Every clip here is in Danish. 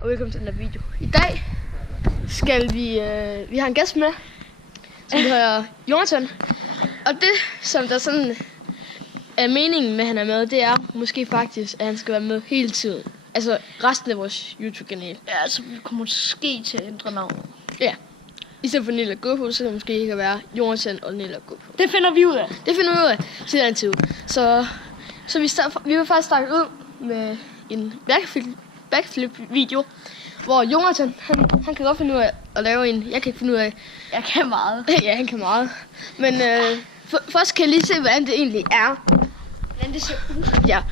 og velkommen til den her video. I dag skal vi har en gæst med, som hedder Jonathan. Og det, som der sådan er meningen med, at han er med, det er måske faktisk, at han skal være med hele tiden. Altså resten af vores YouTube-kanal. Ja, altså vi kommer måske til at ændre navn. Ja. I stedet for Nilla Gåpå, så kan det måske ikke være Jonathan og Nilla Gåpå. Det finder vi ud af. Det finder vi ud af til den tid. Så vi vil faktisk starte ud med en backflip-video, hvor Jonathan, han kan godt finde ud af at lave en. Jeg kan ikke finde ud af. Jeg kan meget. Ja, han kan meget. Men først kan jeg lige se, hvordan det egentlig er. Hvordan det ser ud. Ja.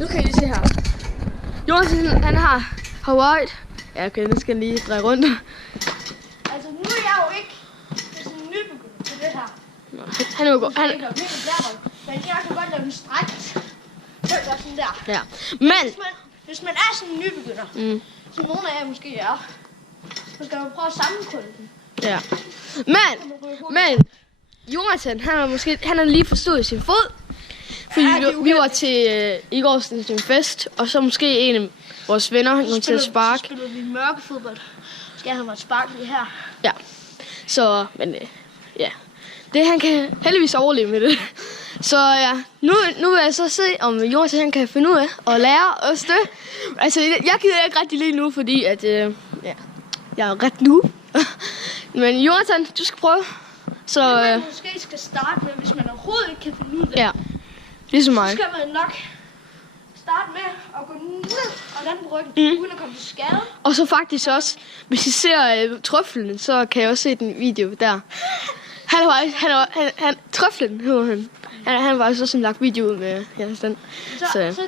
Nu kan I lige se her. Jonathan, han har Hawaii. Ja, okay, nu skal jeg lige dreje rundt. Altså nu er jeg jo ikke sådan nybegyndt til det her. Han er jo god. Men jeg kan godt lave en stræk. Så gør sådan der. Ja. Men hvis man er sådan en nybegynder, som nogle af jer måske er, så skal man prøve at sammenkrølle den. Ja. Men Jonathan, han har lige forstået sin fod. Fordi vi var til i går til en fest, og så måske en af vores venner, han kom til at sparke. Så spillede vi mørkefodbold. Skal han måtte sparke lige her. Ja. Så, men ja. Det han kan heldigvis overleve med det. Så ja, nu vil jeg så se, om Jonathan han kan finde ud af at lære os det. Altså, jeg gider ikke rigtig lige nu, fordi at, ja, jeg er ret nu. Men Jonathan, du skal prøve. Så man måske skal starte med, hvis man overhovedet ikke kan finde ud af det. Ja, ligesom mig. Så skal man nok starte med at gå ned og lande på ryggen, uden at komme til skade. Og så også, hvis I ser trøflen, så kan jeg også se den video der. Trøflen hedder han. Han var også sådan lagt video ud med den. Så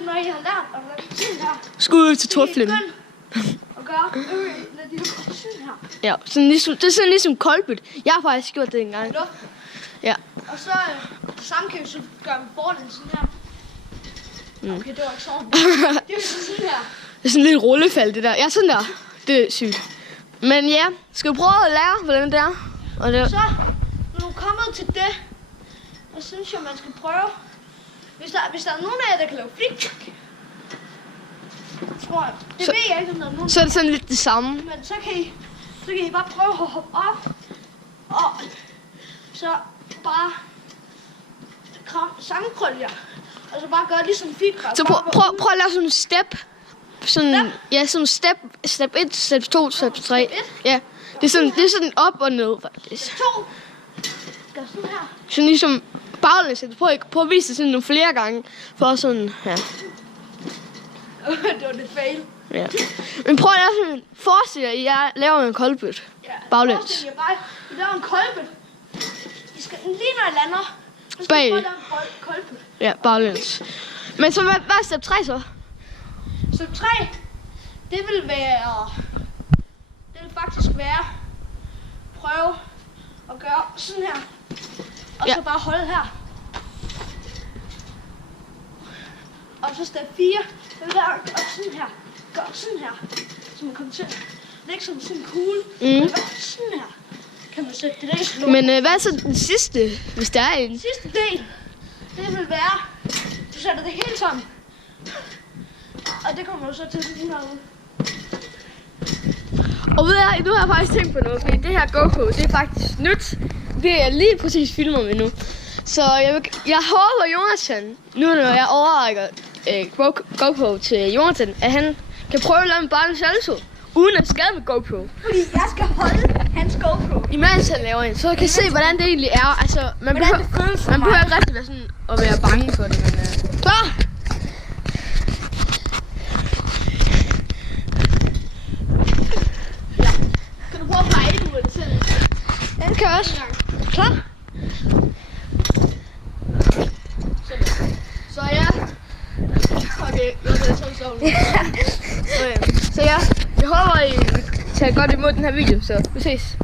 når I har lært at lade sådan her. Skud ud til trøflen. Og gøre lad de nu komme sådan her. Ja, sådan ligesom, det er sådan ligesom kolbet. Jeg har faktisk gjort det engang. Ja. Og så det samme kan vi så gøre med forden sådan her. Okay, det var ikke sådan. Det er sådan her. Det er sådan lidt rullefald det der. Ja, sådan der. Det er sygt. Men ja, skal vi prøve at lære, hvordan det er? Og det... Så, når du er kommet til det, så synes jeg, man skal prøve. Hvis der er nogen af jer, der kan lave flick-flack, tror jeg. Det ved jeg ikke, om der er nogen. Så er det sådan lidt det samme. Men så kan I bare prøve at hoppe op. Og så bare sammenkrølle jer. Og så bare gøre ligesom flick-flack. Så prøv at lave sådan en step. Sådan, ja, sådan step 1, step 2, step 3. Ja, det er sådan op og ned faktisk. 2. Gør sådan her. Sådan ligesom baglæns. Prøv at vise det sådan nogle flere gange. For sådan, ja. Det var lidt fail. Ja. Men prøv at lave sådan, forestil jer, at jeg laver en koldbøt. Ja, baglæns. Forestil jer bare, I laver en koldbøt. I skal lige når I lander, så skal Bag. I prøve at lave en koldbøt. Ja, baglæns. Men så hvad er step 3 så? Step 3, det vil faktisk være, prøve at gøre sådan her. Og så bare holde her. Og så step 4, det vil være at gøre sådan her. Gør sådan her. Så man kommer til at lægge som sådan en kugle. Det vil være sådan her. Kan man sætte det der i slå. Men hvad er så den sidste, hvis der er en? Den sidste del, det vil være, du sætter det hele sammen. Og det kommer jo så til sådan her ud. Og ved jeg, nu har jeg faktisk tænkt på noget, fordi det her GoPro, det er faktisk nyt. Det er lige præcis filmer med nu. Så jeg håber Jonathan, nu når jeg overrækker GoPro til Jonathan, at han kan prøve at lave en barn salto, uden at skade med GoPro. Fordi jeg skal holde hans GoPro. Imens han laver en, så kan jeg se, hvordan det egentlig er. Altså, man behøver ikke rigtig være sådan at være bange for det, men så! Kan du prøve at pege ud af det selv? Den kan også. Klar? Så ja. Okay, jeg er så sovende. Så ja, jeg håber, I tager godt imod den her video, så vi ses.